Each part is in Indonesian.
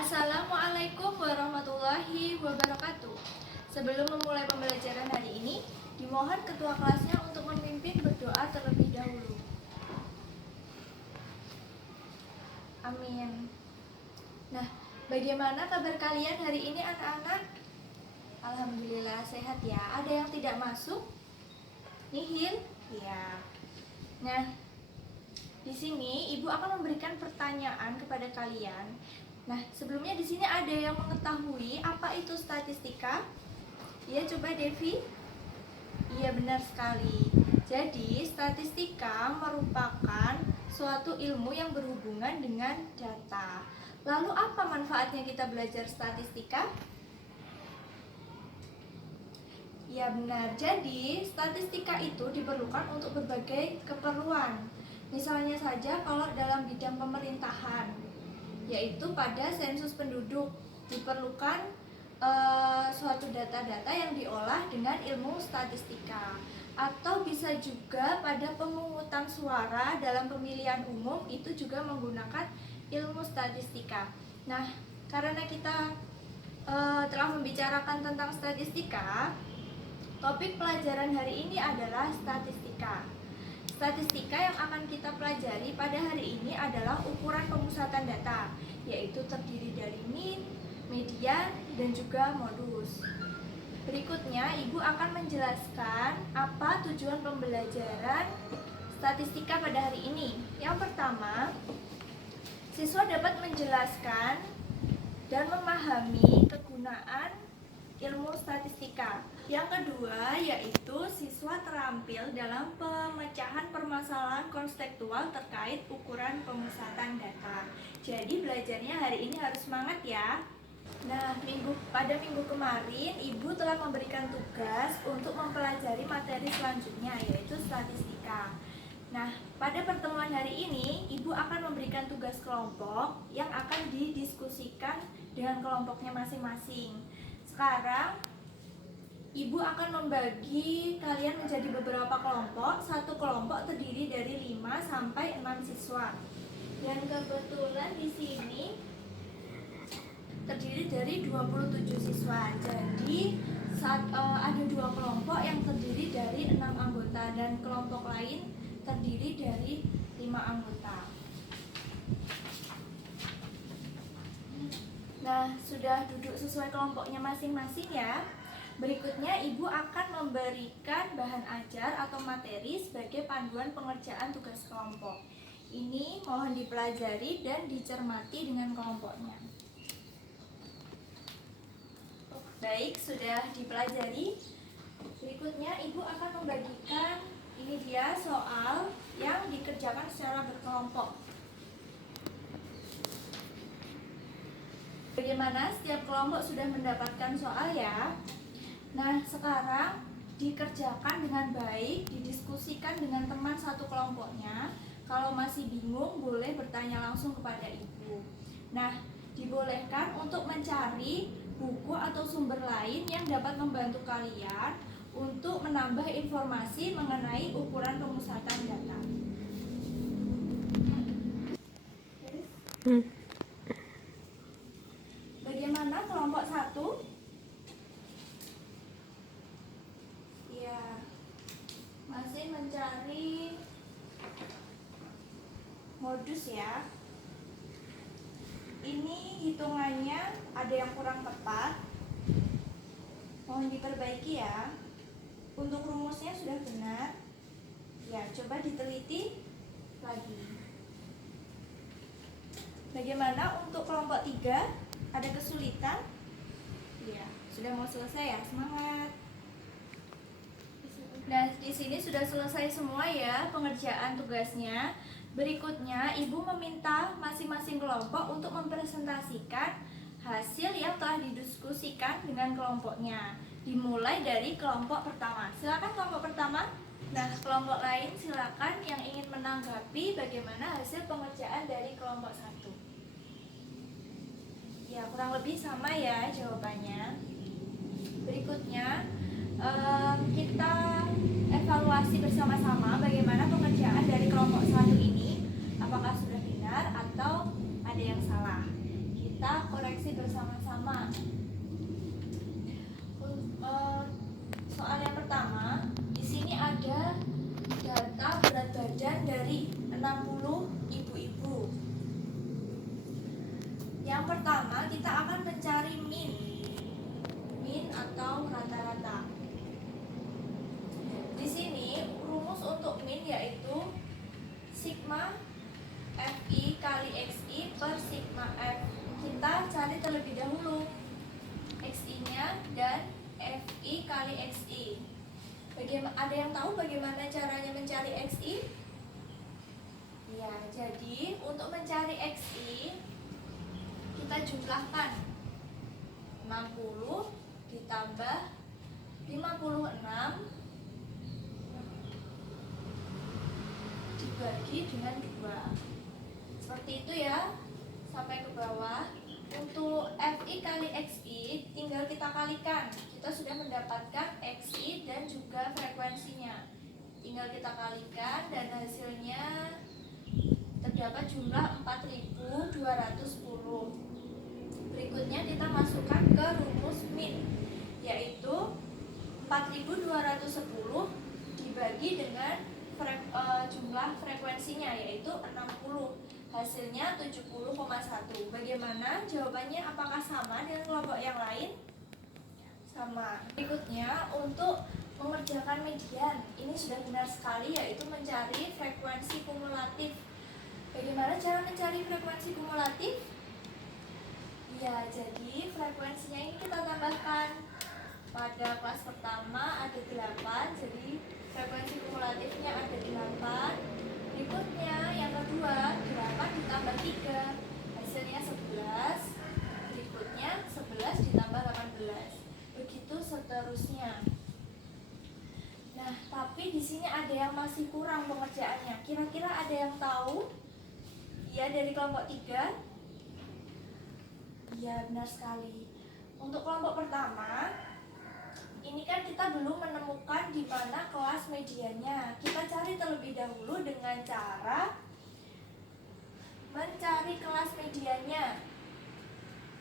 Assalamualaikum warahmatullahi wabarakatuh. Sebelum memulai pembelajaran hari ini, dimohon ketua kelasnya untuk memimpin berdoa terlebih dahulu. Amin. Nah, bagaimana kabar kalian hari ini anak-anak? Alhamdulillah sehat ya. Ada yang tidak masuk? Nihil? Ya. Nah, di sini Ibu akan memberikan pertanyaan kepada kalian. Nah, sebelumnya di sini ada yang mengetahui apa itu statistika? Iya, coba Devi. Iya, benar sekali. Jadi, statistika merupakan suatu ilmu yang berhubungan dengan data. Lalu apa manfaatnya kita belajar statistika? Ya benar, jadi statistika itu diperlukan untuk berbagai keperluan. Misalnya saja kalau dalam bidang pemerintahan, yaitu pada sensus penduduk diperlukan suatu data-data yang diolah dengan ilmu statistika. Atau bisa juga pada pemungutan suara dalam pemilihan umum itu juga menggunakan ilmu statistika. Nah, karena kita telah membicarakan tentang statistika, topik pelajaran hari ini adalah statistika. Statistika yang akan kita pelajari pada hari ini adalah ukuran pemusatan data, yaitu terdiri dari mean, median, dan juga modus. Berikutnya, Ibu akan menjelaskan apa tujuan pembelajaran statistika pada hari ini. Yang pertama, siswa dapat menjelaskan dan memahami kegunaan ilmu statistika. Yang kedua yaitu siswa terampil dalam pemecahan permasalahan konseptual terkait ukuran pemusatan data. Jadi belajarnya hari ini harus semangat ya. Nah, pada minggu kemarin Ibu telah memberikan tugas untuk mempelajari materi selanjutnya yaitu statistika. Nah, pada pertemuan hari ini Ibu akan memberikan tugas kelompok yang akan didiskusikan dengan kelompoknya masing-masing. Sekarang Ibu akan membagi kalian menjadi beberapa kelompok. Satu kelompok terdiri dari 5 sampai 6 siswa. Dan kebetulan di sini terdiri dari 27 siswa. Jadi ada 2 kelompok yang terdiri dari 6 anggota dan kelompok lain terdiri dari 5 anggota. Nah, sudah duduk sesuai kelompoknya masing-masing ya. Berikutnya Ibu akan memberikan bahan ajar atau materi sebagai panduan pengerjaan tugas kelompok. Ini mohon dipelajari dan dicermati dengan kelompoknya. Baik, sudah dipelajari. Berikutnya Ibu akan membagikan ini dia soal yang dikerjakan secara berkelompok. Bagaimana setiap kelompok sudah mendapatkan soal ya? Nah, sekarang dikerjakan dengan baik, didiskusikan dengan teman satu kelompoknya. Kalau masih bingung, boleh bertanya langsung kepada Ibu. Nah, dibolehkan untuk mencari buku atau sumber lain yang dapat membantu kalian untuk menambah informasi mengenai ukuran pemusatan data. Bagaimana kelompok 1? Masih mencari modus ya. Ini hitungannya ada yang kurang tepat, mohon diperbaiki ya. Untuk rumusnya sudah benar ya, coba diteliti lagi. Bagaimana untuk kelompok 3? Ada kesulitan? Ya, sudah mau selesai ya, semangat. Nah, di sini sudah selesai semua ya pengerjaan tugasnya. Berikutnya, Ibu meminta masing-masing kelompok untuk mempresentasikan hasil yang telah didiskusikan dengan kelompoknya. Dimulai dari kelompok pertama. Silakan kelompok pertama. Nah, kelompok lain silakan yang ingin menanggapi bagaimana hasil pengerjaan dari kelompok 1. Ya, kurang lebih sama ya jawabannya. Berikutnya, kita evaluasi bersama-sama bagaimana pengerjaan dari kelompok 1 ini, apakah sudah benar atau ada yang salah. Kita koreksi sama. Soal yang pertama, di sini ada data berat badan dari 60 ibu-ibu. Yang pertama, kita akan mencari min atau rata-rata. Di sini rumus untuk min yaitu sigma FI kali XI per sigma F. Kita cari terlebih dahulu XI-nya dan FI kali XI. Ada yang tahu bagaimana caranya mencari XI? Ya, jadi untuk mencari XI kita jumlahkan 60 ditambah 56 dibagi dengan 2. Seperti itu ya, sampai ke bawah. Untuk FI kali XI tinggal kita kalikan. Kita sudah mendapatkan XI dan juga frekuensinya. Tinggal kita kalikan dan hasilnya terdapat jumlah 4210. Berikutnya kita masukkan ke rumus min, yaitu 4210 dibagi dengan jumlah frekuensinya, yaitu 60. Hasilnya 70,1. Bagaimana jawabannya? Apakah sama dengan kelompok yang lain? Sama. Berikutnya untuk mengerjakan median. Ini sudah benar sekali, yaitu mencari frekuensi kumulatif. Bagaimana cara mencari frekuensi kumulatif? Ya, jadi frekuensinya ini kita tambahkan. Pada kelas pertama ada 8, jadi frekuensi kumulatifnya ada 8. Berikutnya yang kedua, 8 ditambah 3, hasilnya 11. Berikutnya 11 ditambah 18. Begitu seterusnya. Nah, tapi di sini ada yang masih kurang pengerjaannya. Kira-kira ada yang tahu? Ya, dari kelompok 3. Ya, benar sekali. Untuk kelompok pertama, ini kan kita belum menemukan di mana kelas mediannya. Kita cari terlebih dahulu dengan cara mencari kelas mediannya.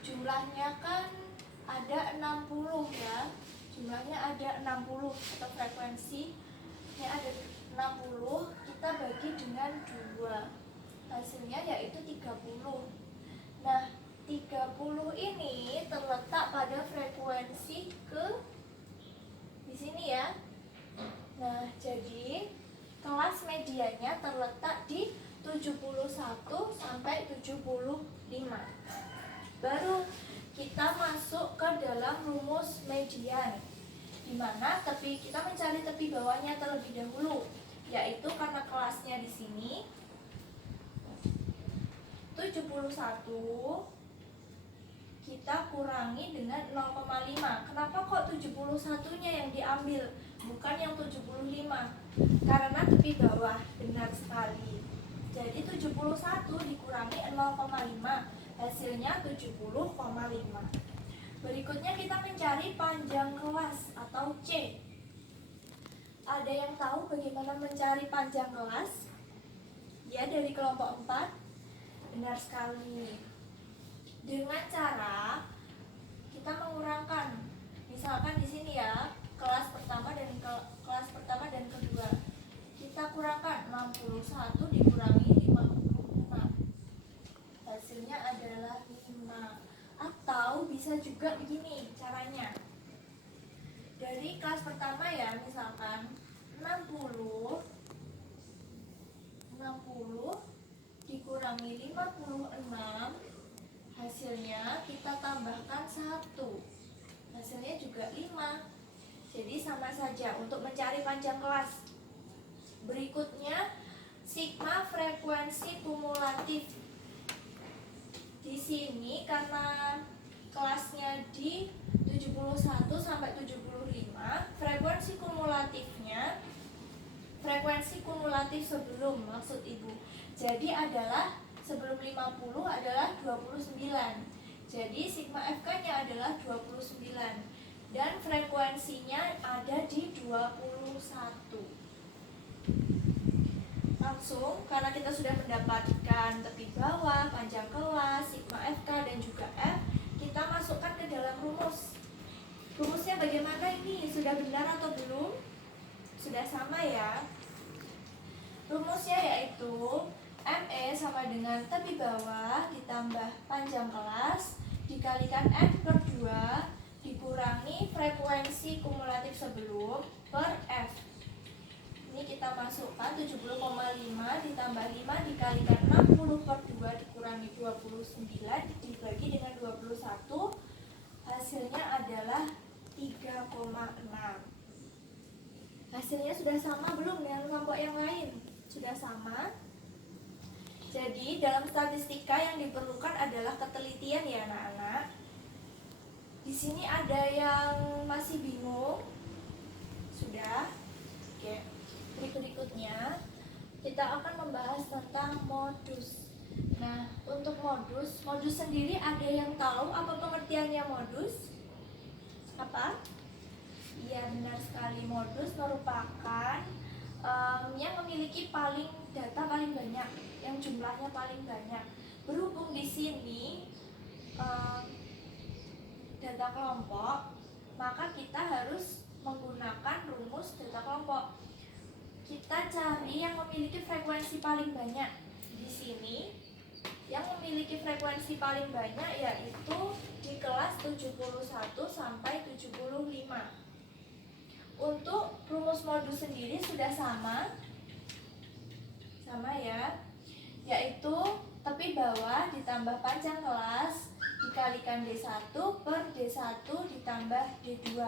Jumlahnya kan ada 60 ya. Jumlahnya ada 60 atau frekuensinya ada 60. Kita bagi dengan 2. Hasilnya yaitu 30. Nah, 30 ini terletak pada frekuensi di sini ya. Nah, jadi kelas mediannya terletak di 71 sampai 75. Baru kita masuk ke dalam rumus median, di mana kita mencari tepi bawahnya terlebih dahulu, yaitu karena kelasnya di sini 71 kita kurangi dengan 0,5. Kenapa kok 71-nya yang diambil, bukan yang 75? Karena tepi bawah, benar sekali. Jadi 71 dikurangi 0,5, hasilnya 70,5. Berikutnya kita mencari panjang kelas atau C. Ada yang tahu bagaimana mencari panjang kelas? Ya, dari kelompok 4. Benar sekali. Dengan cara kita mengurangkan, misalkan di sini ya, kelas pertama dan kedua. Kita kurangkan 61 dikurangi 56. Hasilnya adalah 5. Atau bisa juga begini caranya. Dari kelas pertama ya, misalkan 60 dikurangi 56, hasilnya kita tambahkan 1, hasilnya juga 5. Jadi sama saja untuk mencari panjang kelas. Berikutnya sigma frekuensi kumulatif. Di sini karena kelasnya di 71 sampai 75, frekuensi kumulatif sebelum, maksud Ibu. Jadi adalah sebelum 50 adalah 29. Jadi sigma FK-nya adalah 29 dan frekuensinya ada di 21. Langsung karena kita sudah mendapatkan tepi bawah, panjang kelas, sigma FK dan juga F, kita masukkan ke rumusnya bagaimana ini? Sudah benar atau belum? Sudah sama ya? Rumusnya yaitu ME sama dengan tepi bawah ditambah panjang kelas dikalikan N per 2 dikurangi frekuensi kumulatif sebelum per F. Ini kita masukkan 70,5 ditambah 5 dikalikan 60 per 2 dikurangi 29 dibagi dengan 21. Hasilnya adalah 3,6. Hasilnya sudah sama belum dengan kelompok yang lain? Sudah sama. Jadi dalam statistika yang diperlukan adalah ketelitian ya anak-anak. Di sini ada yang masih bingung? Sudah? Oke. Berikutnya kita akan membahas tentang modus. Nah, untuk modus sendiri ada yang tahu apa pengertiannya modus? Apa? Iya, benar sekali. Modus merupakan yang memiliki data paling banyak, yang jumlahnya paling banyak. Berhubung di sini data kelompok, maka kita harus menggunakan rumus data kelompok. Kita cari yang memiliki frekuensi paling banyak. Di sini yang memiliki frekuensi paling banyak yaitu di kelas 71 sampai 75. Untuk rumus modus sendiri sudah sama ya, yaitu tepi bawah ditambah panjang kelas dikalikan D1 per D1 ditambah D2.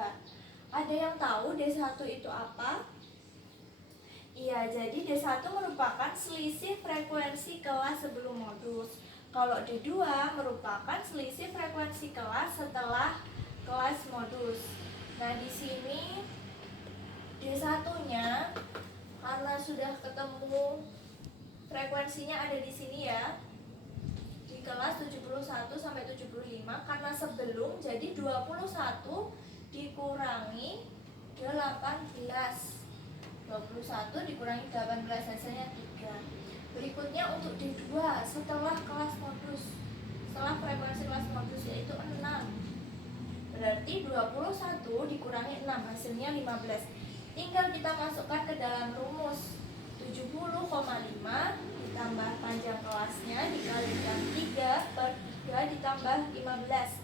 Ada yang tahu D1 itu apa? Iya, jadi D1 merupakan selisih frekuensi kelas sebelum modus. Kalau D2 merupakan selisih frekuensi kelas setelah kelas modus. Nah, di sini D1-nya karena sudah ketemu frekuensinya ada di sini ya. Di kelas 71 sampai 75 karena sebelum jadi 21 dikurangi 18. 21 dikurangi 18 hasilnya 3. Berikutnya untuk D2 setelah kelas modus. Setelah frekuensi kelas modus yaitu 6. Berarti 21 dikurangi 6 hasilnya 15. Tinggal kita masukkan ke dalam rumus 70,5 ditambah panjang kelasnya dikalikan 3 per 3 ditambah 15.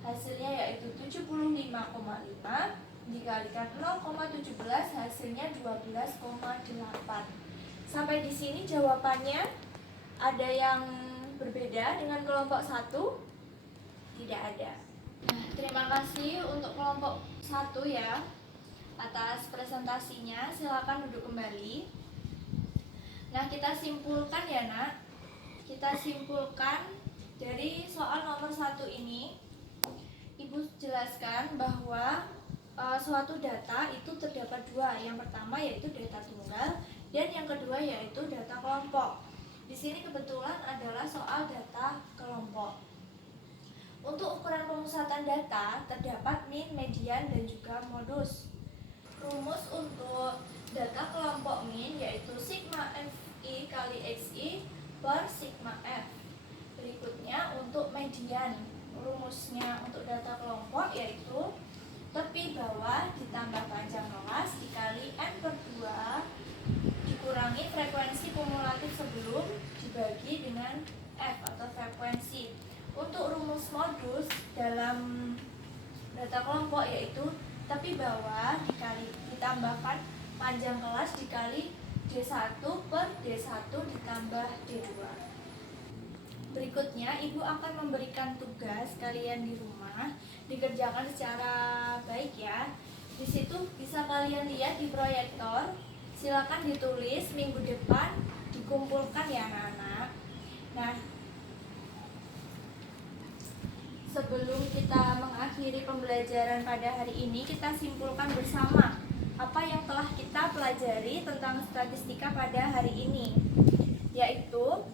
Hasilnya yaitu 75,5 dikalikan 0,17 hasilnya 12,8. Sampai di sini jawabannya ada yang berbeda dengan kelompok 1? Tidak ada. Nah, terima kasih untuk kelompok 1 ya atas presentasinya. Silakan duduk kembali. Nah, kita simpulkan ya nak. Kita simpulkan dari soal nomor 1 ini. Ibu jelaskan bahwa suatu data itu terdapat dua. Yang pertama yaitu data tunggal dan yang kedua yaitu data kelompok. Di sini kebetulan adalah soal data kelompok. Untuk ukuran pemusatan data terdapat min, median dan juga modus. Rumus untuk data kelompok min yaitu sigma fi kali xi per sigma f. Berikutnya untuk median, rumusnya untuk data kelompok yaitu tepi bawah ditambah panjang kelas dikali n per 2 dikurangi frekuensi kumulatif sebelum dibagi dengan f atau frekuensi. Untuk rumus modus dalam data kelompok yaitu tepi bawah ditambahkan panjang kelas dikali D1 per D1 ditambah D2. Berikutnya ibu akan memberikan tugas kalian di rumah, dikerjakan secara baik ya. Di situ bisa kalian lihat di proyektor. Silakan ditulis minggu depan, dikumpulkan ya anak-anak. Nah, sebelum kita mengakhiri pembelajaran pada hari ini, kita simpulkan bersama apa yang telah kita pelajari tentang statistika pada hari ini, yaitu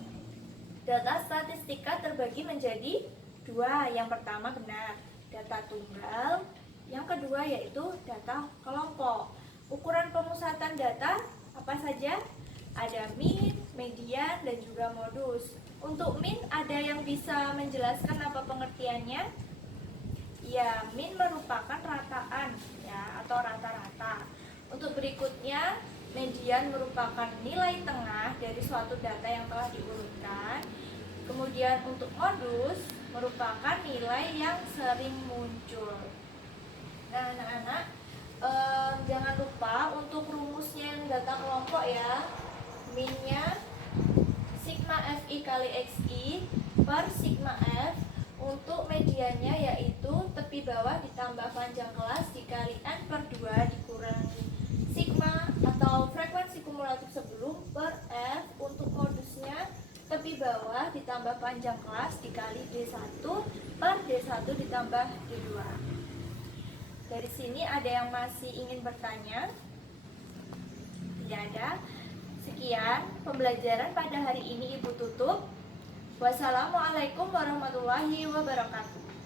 data statistika terbagi menjadi dua. Yang pertama benar, data tunggal. Yang kedua yaitu data kelompok. Ukuran pemusatan data apa saja? Ada min, median, dan juga modus. Untuk min ada yang bisa menjelaskan apa pengertiannya? Ya, min merupakan rataan ya atau rata-rata. Untuk berikutnya, median merupakan nilai tengah dari suatu data yang telah diurutkan. Kemudian untuk modus merupakan nilai yang sering muncul. Nah, anak-anak, jangan lupa untuk rumusnya yang data kelompok ya. Minnya sigma fi kali xi per sigma f. Untuk mediannya yaitu tepi bawah ditambah panjang kelas dikali n per 2 dikurangi sigma atau frekuensi kumulatif sebelum per f. Untuk modusnya tepi bawah ditambah panjang kelas dikali D1 per D1 ditambah D2. Dari sini ada yang masih ingin bertanya? Tidak ada. Sekian pembelajaran pada hari ini Ibu tutup. Wassalamualaikum warahmatullahi wabarakatuh.